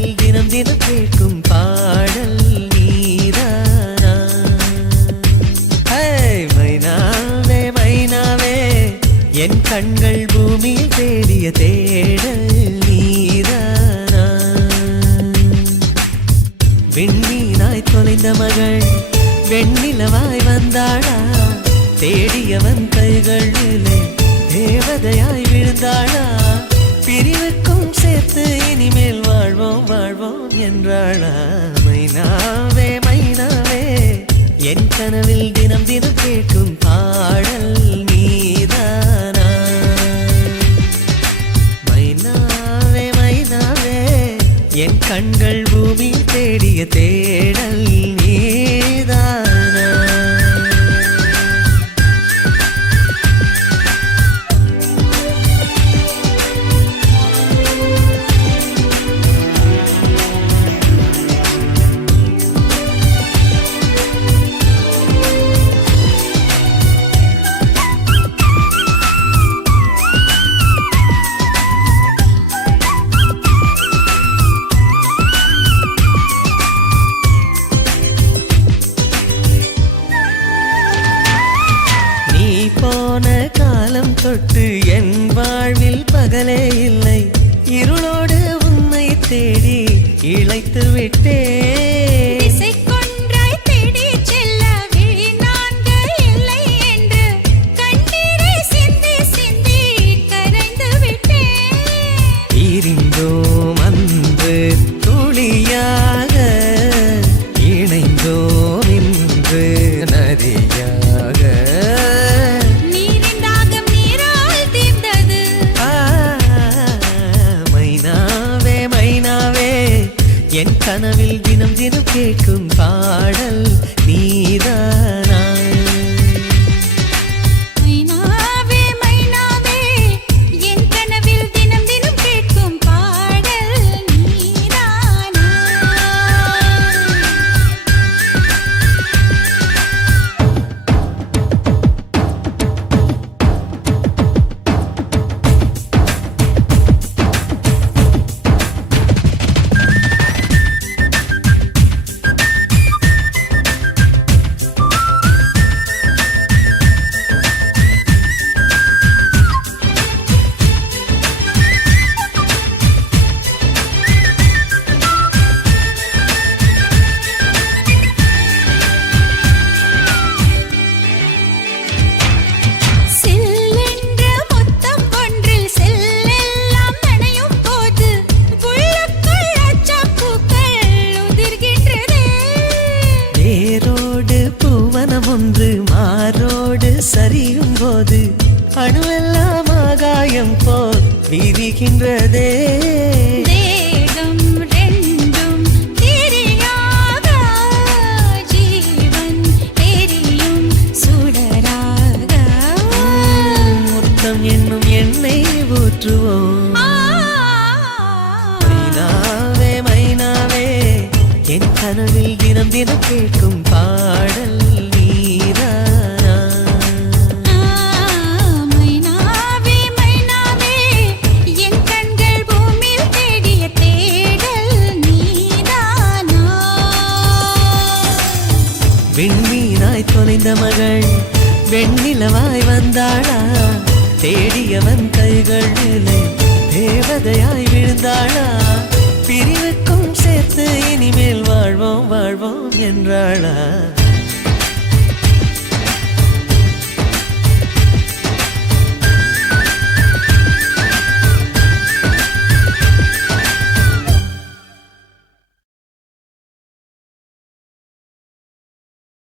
கனவில் தினம் தினம் கேட்கும் பாடல் நீதானா? மைனாவே மைனாவே என் கண்கள் பூமியில் தேடிய தேடல் நீதானா? விண்மீனாய் தொலைந்த மகள் வெண்ணிலவாய் வந்தாளா? தேடியவன் கைகளிலே தேவதையாய் விழுந்தாளா? பிரிவுக்கும் சேர்த்து இனிமேல் வாழ்வோம் வாழ்வோம் என்றாளா? மைனாவே மைனாவே என் கனவில் தினம் தினம் கேட்கும் பாடல் நீதானா? மைனாவே மைனாவே என் கண்கள் பூமியில் தேடிய தேடல் நீதானா? போன காலம் தொட்டு என் வாழ்வில் பகலே இல்லை. இருளோடு உன்னை தேடி இழைத்து விட்டேன். இருந்தோம் அன்று துளியாக, இணைந்தோம் இன்று நதியாக. என் கனவில் தினம் தினம் கேட்கும் பாடல் நீதானா? மைனாவே மைனாவே என் கனவில் தினம் தினம் கேட்கும் பாடல் நீதானா? ஒன்று மாரோடு சரியும் போது அணுவெல்லாம் ஆகாயம் போல் விரிகின்றதே. தேகம் ரெண்டும் திரியாக, ஜீவன் எரியும் சுடராக. முத்தம் என்னும் எண்ணெய் ஊற்றுவோம். மைனாவே மைனாவே என் கனவில் தினம் தினம் கேட்கும் பாடல் நீதானா? மைனாவே மைனாவே என் கண்கள் பூமியில் தேடிய தேடல் நீதானா? விண்மீனாய் தொலைந்த மகள் வெண்ணிலவாய் வந்தாளா? தேடியவன் கைகளிலே தேவதையாய் விழுந்தாளா? பிரிவுக்கும் சேர்த்து இனிமேல் வாழ்வோம் வாழ்வோம் என்றாளா?